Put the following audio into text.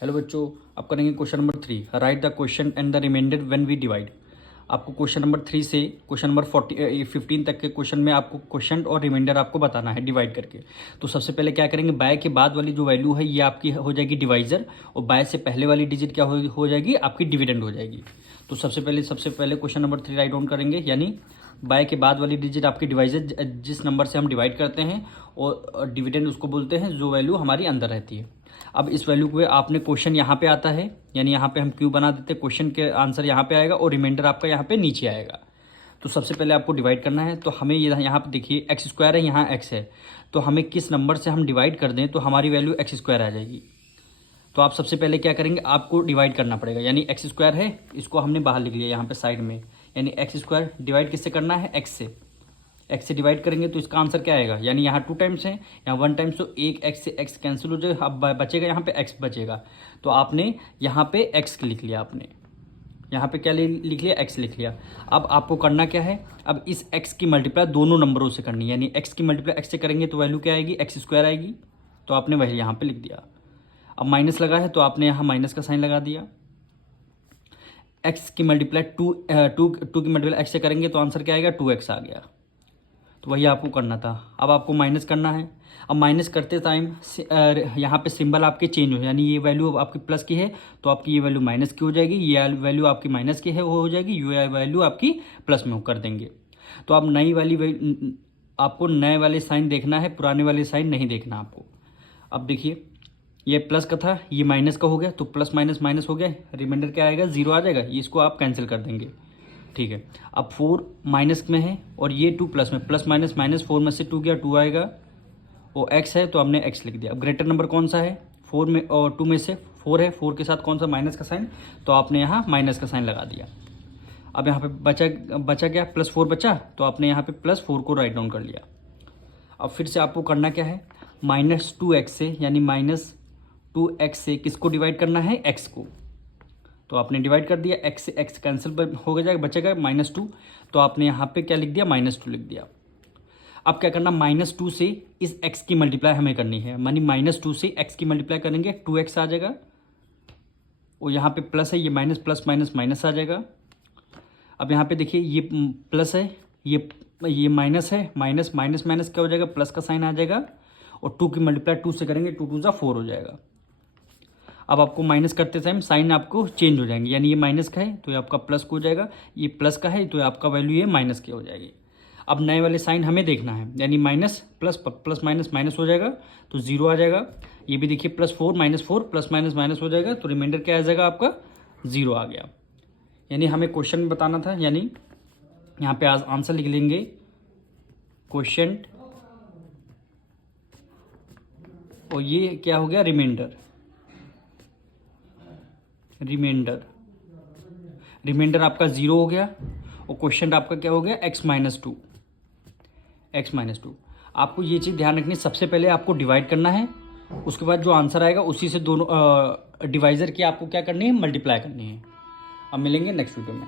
Hello बच्चों, आप करेंगे question number 3, right the question and the reminder when we divide. आपको क्वेश्चन नंबर 3 से क्वेश्चन नंबर 15 तक के क्वेश्चन में आपको क्वेश्चन और रिमाइंडर आपको बताना है डिवाइड करके। तो सबसे पहले क्या करेंगे, बाय के बाद वाली जो वैल्यू है ये आपकी हो जाएगी डिवाइजर, और बाय से पहले वाली डिजिट क्या हो जाएगी, आपकी डिविडेंड हो जाएगी। तो सबसे पहले क्वेश्चन नंबर 3 राइट डाउन करेंगे, यानी बाय के बाद वाली डिजिट आपकी डिवाइजर, जिस नंबर से हम डिवाइड करते हैं, और डिविडेंड उसको बोलते हैं जो वैल्यू हमारी अंदर रहती है। अब इस वैल्यू को आपने क्वेश्चन यहाँ पे आता है, यानी यहाँ पे हम क्यू बना देते हैं, क्वेश्चन के आंसर यहाँ पे आएगा और रिमाइंडर आपका यहाँ पे नीचे आएगा। तो सबसे पहले आपको डिवाइड करना है, तो हमें ये यहाँ पे देखिए एक्स स्क्वायर है, यहाँ एक्स है, तो हमें किस नंबर से हम डिवाइड कर दें तो हमारी वैल्यू एक्स स्क्वायर आ जाएगी। तो आप सबसे पहले क्या करेंगे, आपको डिवाइड करना पड़ेगा, यानी एक्स स्क्वायर है, इसको हमने बाहर लिख लिया यहाँ पे साइड में, यानी एक्स स्क्वायर डिवाइड किससे करना है, एक्स से। एक्स से डिवाइड करेंगे तो इसका आंसर क्या आएगा, यानी यहाँ 2 टाइम्स है, यहाँ 1 टाइम्स, तो एक एक्स से एक्स कैंसिल हो जाएगा, अब बचेगा यहाँ पे एक्स बचेगा। तो आपने यहाँ पे एक्स लिख लिया, आपने यहाँ पे क्या लिख लिया, एक्स लिख लिया। अब आपको करना क्या है, अब इस एक्स की मल्टीप्लाई दोनों नंबरों से करनी है, यानी एक्स की मल्टीप्लाई एक्स से करेंगे तो वैल्यू क्या आएगी, एक्स स्क्वायर आएगी। तो आपने वही यहाँ पे लिख दिया। अब माइनस लगा है तो आपने यहाँ माइनस का साइन लगा दिया। एक्स की मल्टीप्लाई टू की मल्टीप्लाई एक्स से करेंगे तो आंसर क्या आएगा, 2x आ गया। तो वही आपको करना था। अब आपको माइनस करना है। अब माइनस करते टाइम यहाँ पे सिंबल आपके चेंज हो, यानी ये वैल्यू आपकी प्लस की है तो आपकी ये वैल्यू माइनस की हो जाएगी, ये वैल्यू आपकी माइनस की है वो हो जाएगी, ये वैल्यू आपकी प्लस में कर देंगे। तो आप आपको नए वाले साइन देखना है, पुराने वाले साइन नहीं देखना आपको। अब देखिए ये प्लस का था, ये माइनस का हो गया, तो प्लस माइनस माइनस हो गया, रिमाइंडर क्या आएगा, 0 आ जाएगा। ये इसको आप कैंसिल कर देंगे, ठीक है। अब 4 माइनस में है और ये 2 प्लस में, प्लस माइनस माइनस 4 में से 2 गया, 2 आएगा, और x है तो हमने x लिख दिया। अब ग्रेटर नंबर कौन सा है, 4 में और 2 में से 4 है, 4 के साथ कौन सा माइनस का साइन, तो आपने यहाँ माइनस का साइन लगा दिया। अब यहाँ पे बचा क्या, +4 बचा, तो आपने यहाँ पे +4 को राइट डाउन कर लिया। अब फिर से आपको करना क्या है, -2x से, यानी -2x से किसको डिवाइड करना है, x को। तो आपने डिवाइड कर दिया, x से x कैंसिल हो जाएगा, बचेगा -2, तो आपने यहाँ पे क्या लिख दिया, -2 लिख दिया। अब क्या करना, -2 से इस x की मल्टीप्लाई हमें करनी है, मानी -2 से x की मल्टीप्लाई करेंगे 2x आ जाएगा, और यहाँ पे प्लस है, ये माइनस प्लस माइनस माइनस आ जाएगा। अब यहाँ पे देखिए ये प्लस है, ये माइनस है, माइनस माइनस माइनस क्या हो जाएगा, प्लस का साइन आ जाएगा, और 2 की मल्टीप्लाई 2 से करेंगे, 2 2 4 हो जाएगा। अब आपको माइनस करते टाइम साइन आपको चेंज हो जाएंगे, यानी ये माइनस का है तो ये आपका प्लस को हो जाएगा, ये प्लस का है तो आपका वैल्यू ये माइनस की हो जाएगी। अब नए वाले साइन हमें देखना है, यानी minus plus plus minus minus हो जाएगा तो 0 आ जाएगा। ये भी देखिए +4 -4 प्लस माइनस माइनस हो जाएगा, तो रिमाइंडर क्या आ जाएगा आपका, 0 आ गया। यानी हमें क्वेश्चन में बताना था, यानी यहाँ पे आज आंसर लिख लेंगे, क्वेश्चन, और ये क्या हो गया, रिमाइंडर आपका 0 हो गया, और क्वेश्चन आपका क्या हो गया, x -2। आपको ये चीज़ ध्यान रखनी, सबसे पहले आपको डिवाइड करना है, उसके बाद जो आंसर आएगा उसी से दोनों डिवाइजर की आपको क्या करनी है, मल्टीप्लाई करनी है। अब मिलेंगे नेक्स्ट वीडियो में।